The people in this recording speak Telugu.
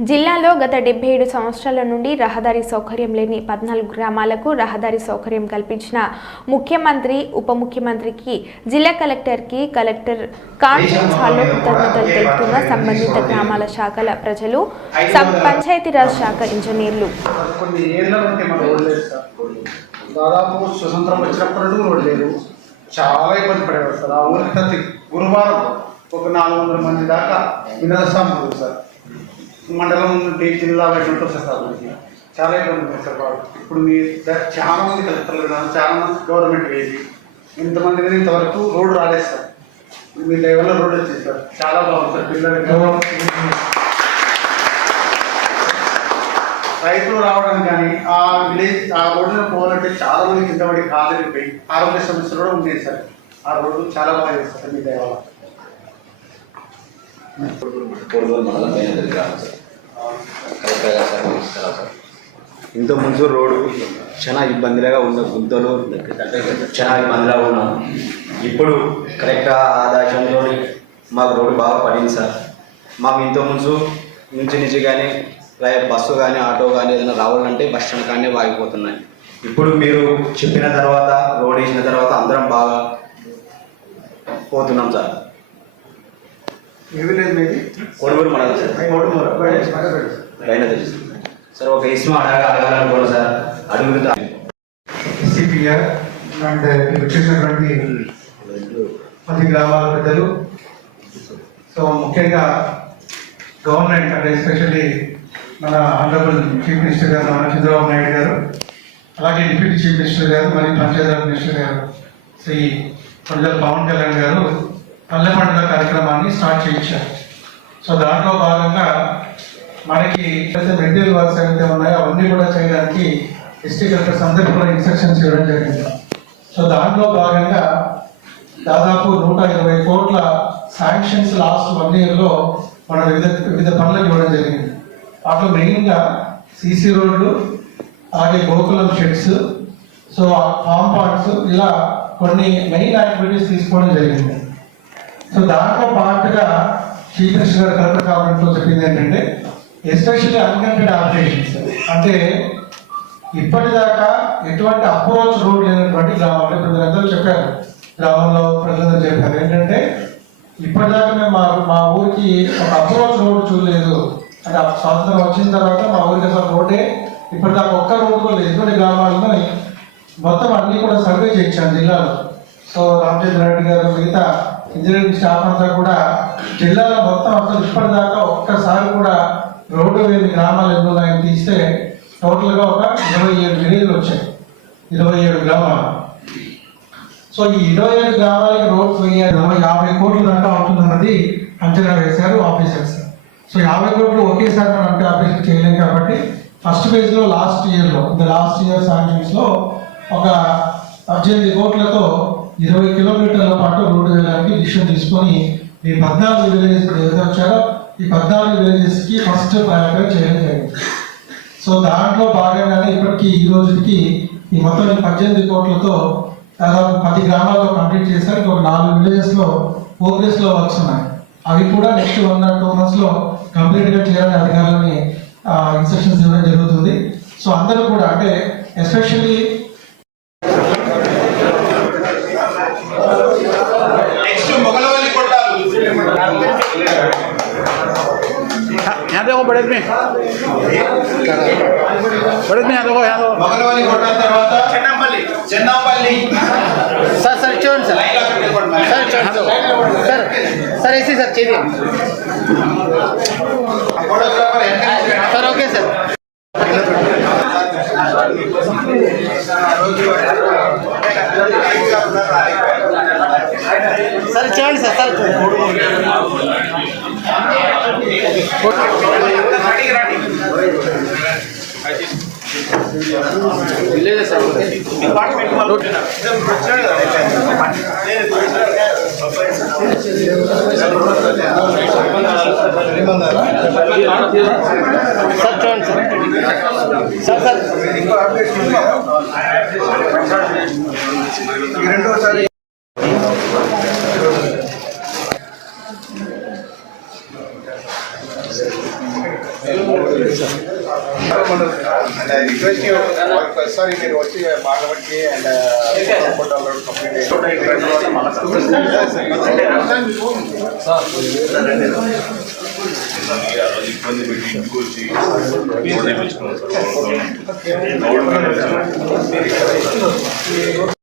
జిల్లాలో గత డెబ్బై ఏడు సంవత్సరాల నుండి రహదారి సౌకర్యం లేని పద్నాలుగు గ్రామాలకు రహదారి సౌకర్యం కల్పించిన ముఖ్యమంత్రి ఉప ముఖ్యమంత్రికి జిల్లా కలెక్టర్కి కలెక్టర్ కాన్ఫరెన్స్ హాల్లో కృతజ్ఞతలు తెలుపుతున్న సంబంధిత గ్రామాల శాఖల ప్రజలు సబ్ పంచాయతీరాజ్ శాఖ ఇంజనీర్లు. దాదాపు స్వతంత్రం వచ్చినప్పటి నుండి రోడ్ లేదు చాలా ఇబ్బంది పడేవారు సార్. ఆ ఊరికి గురువారం ఒక నాలుగు వందల మంది దాకా వినోదస్వామి సార్. మండలం నుండి జిల్లా బయట ఉంటుంది సార్ మనకి చాలా ఇబ్బంది ఉంది సార్ ఇప్పుడు మీ చాలా మంది కలెక్టర్లు ఉన్నారు చాలా మంది గవర్నమెంట్ వేసి ఇంతమంది కానీ ఇంతవరకు రోడ్డు రాలేదు సార్. మీ లెవెల్లో రోడ్ వచ్చింది సార్. చాలా బాగుంది సార్. పిల్లలకి రైతులు రావడం కానీ ఆ విలేజ్ ఆ రోడ్డులో పోవాలంటే చాలా మంది కింద పడి కాదు ఆరోగ్య సమస్యలు కూడా ఉండేది సార్. ఆ రోడ్డు చాలా బాగా చేస్తారు మీ దయవల్ల మండలం సార్ కలెక్టర్ గారు సార్ నమస్కారం సార్ ఇంత ముందు రోడ్డు చాలా ఇబ్బందిగా ఉన్న గుంతలు చాలా ఇబ్బందిగా ఉన్నాం. ఇప్పుడు కరెక్ట్ ఆదాయంలో మాకు రోడ్డు బాగా పడింది సార్. మాకు ఇంత ముందు నుంచి నుంచి కానీ బస్సు కానీ ఆటో కానీ ఏదైనా రావాలంటే బస్ స్టాండ్ కానీ ఆగిపోతున్నాయి ఇప్పుడు మీరు చెప్పిన తర్వాత రోడ్ వేసిన తర్వాత అందరం బాగా పోతున్నాం సార్. ఏ విలేజ్ మీది కొడుగురు మండలం సార్. కోడుమూర? పైన తెలుసు సార్ ఒక ఇష్టం అడగా అడగాలనుకోను సార్. అడుగుతా సిపిఆర్ అండ్ వచ్చేసినటువంటి పది గ్రామాల పెద్దలు. సో ముఖ్యంగా గవర్నమెంట్ అంటే ఎస్పెషల్లీ మన ఆనరబుల్ చీఫ్ మినిస్టర్ గారు నారా చంద్రబాబు నాయుడు గారు అలాగే డిప్యూటీ చీఫ్ మినిస్టర్ గారు మరియు పంచాయతీరాజ్ మినిస్టర్ గారు శ్రీ కొడుదల పవన్ కళ్యాణ్ గారు పల్లె పండుగ కార్యక్రమాన్ని స్టార్ట్ చేయించారు. సో దాంట్లో భాగంగా మనకి మెటీరియల్ వర్క్స్ ఏవైతే ఉన్నాయో అవన్నీ కూడా చేయడానికి డిస్ట్రిక్ట్ కలెక్టర్స్ అందరికీ కూడా ఇన్స్ట్రక్షన్స్ ఇవ్వడం జరిగింది. సో దాంట్లో భాగంగా దాదాపు నూట ఇరవై కోట్ల శాంక్షన్స్ లాస్ట్ వన్ ఇయర్లో మన వివిధ వివిధ పనులకు ఇవ్వడం జరిగింది. వాటిలో మెయిన్గా సీసీ రోడ్లు అలాగే గోకులం షెడ్స్ సో కాంపౌండ్స్ ఇలా కొన్ని మెయిన్ యాక్టివిటీస్ తీసుకోవడం జరిగింది. సో దాంట్లో పాటుగా శ్రీకృష్ణ గారు కలెక్టర్ కావడంతో చెప్పింది ఏంటంటే ఎస్పెషల్లీ అన్కంటెడ్ ఆపరేషన్స్. అంటే ఇప్పటిదాకా ఎటువంటి అప్రోచ్ రోడ్ లేనటువంటి గ్రామాలు ఇప్పుడు మీరందరూ చెప్పారు గ్రామంలో ప్రజలందరూ చెప్పారు. ఏంటంటే ఇప్పటిదాకా మేము మా మా ఊరికి ఒక అప్రోచ్ రోడ్ చూడలేదు. అంటే ఆ స్వాతంత్రం వచ్చిన తర్వాత మా ఊరికి అసలు రోడ్డే ఇప్పటిదాకా ఒక్క రోడ్డు కూడా ఎటువంటి ఇటువంటి గ్రామాల్లో మొత్తం అన్నీ కూడా సర్వే చేయించాను జిల్లాలో. సో రామచంద్ర రెడ్డి గారు మిగతా ఇంజనీరింగ్ స్టాఫ్ అంతా కూడా జిల్లాలో మొత్తం అసలు ఇప్పటిదాకా ఒక్కసారి కూడా రోడ్డు లేని గ్రామాలు ఎన్ని ఉన్నాయని తీస్తే టోటల్గా ఒక ఇరవై ఏడు విలేజ్లు వచ్చాయి. ఇరవై ఏడు గ్రామాలు. సో ఈ ఇరవై ఏడు గ్రామాలకి రోడ్స్ వేయాలి యాభై కోట్ల దాకా అవుతుందన్నది అంచనా వేశారు ఆఫీసర్స్. సో యాభై కోట్లు ఒకేసారి మనం అంటే ఆపరేషన్ చేయలేం కాబట్టి ఫస్ట్ ఫేజ్లో లాస్ట్ ఇయర్లో ద లాస్ట్ ఇయర్ శాంక్షన్స్లో ఒక పద్దెనిమిది కోట్లతో ఇరవై కిలోమీటర్ల పాటు రోడ్డు వేయడానికి తీసుకొని ఈ పద్నాలుగు విలేజెస్ ఏదైతే వచ్చారో ఈ పద్నాలుగు విలేజెస్కి ఫస్ట్ ప్రయారిటీ చేయడం జరిగింది. సో దాంట్లో భాగంగానే ఇప్పటికీ ఈ రోజుకి ఈ మొత్తం పద్దెనిమిది కోట్లతో దాదాపు పది గ్రామాల్లో కంప్లీట్ చేశారు. ఇంకొక నాలుగు విలేజెస్లో లో వర్క్స్ ఉన్నాయి. అవి కూడా నెక్స్ట్ వన్ అండ్ టూ మంత్స్లో కంప్లీట్గా చేయాలని అధికారులని ఇన్స్ట్రక్షన్స్ ఇవ్వడం జరుగుతుంది. సో అందరూ కూడా అంటే ఎస్పెషల్లీ बड़े में। बड़े में आदो तो, यहाँ दो तो। मंगलवाली कोटा तरवा चन्नापल्ली। चन्नापल्ली। सर सर चोन सर। सर चोन सर। सर ऐसे सर चाहिए सर ओके सर। सर चल सर सर లేదు సార్ డిపార్ట్మెంట్ వాళ్ళు సార్ చూడండి సార్ సార్ సార్ రెండోసారి అండ్ రిక్వెస్ట్ యూ ఒకసారి మీరు వచ్చి బాగబట్టి అండ్ ఫోటోలు ఇబ్బంది పెట్టి ఇంకొచ్చి రోడ్